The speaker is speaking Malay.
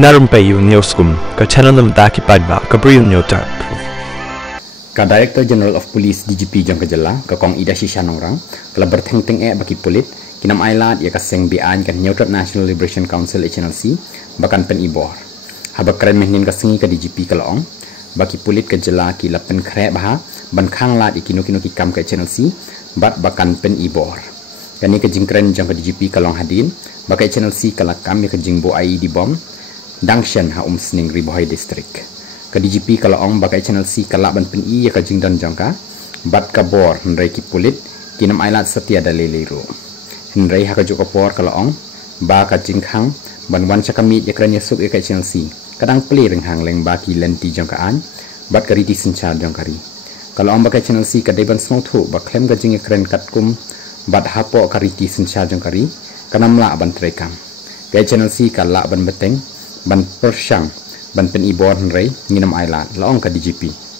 Narumpayu Neoskum, ka channel ng Daki Padba, ka Briyo Nyotar. Ka Director General of Police DGP Jong Kajala, ka Kong Ida Shishanongrang, kala berteng-teng baki pulit, kinam ailat ya kaseng bian kan Neutral National Liberation Council HNLC, bakan pen ibor. Habak keren mehnin kasengi ka DGP kalaong, baki pulit Kajala ki lapen kre baha, ban khang lat ikino-kino ki kam ka HNLC, bat bakan pen ibor. Kani ka jingkren jong ka DGP kalong hadin, baka HNLC kala kam ya ka jingbo ai di bom, Dangshan ha sning Ribohai District. Ka DGP kalaong baka HNLC kalaban pen i ya ka jingdan jongka, bat ka bor nrai ki pulit, kinam ailat setia daliliru. Henry ha ka joko por kalaong, ba ka jingkhang, ban wan chakamit ya kran yasuk ya ka HNLC, kadang peli renghang leng baki lenti jongkaan, bat ka riti senchar jongkari. Kalaong baka HNLC ka deban smong thu, ba klem ka jing ya kran katkum, bat hapo ka riti senchar jongkari, kanam la ban trekam. Ka HNLC ka la ban beteng, ban persyang, ban pen ibor nrai nginam ailat laong ka DGP.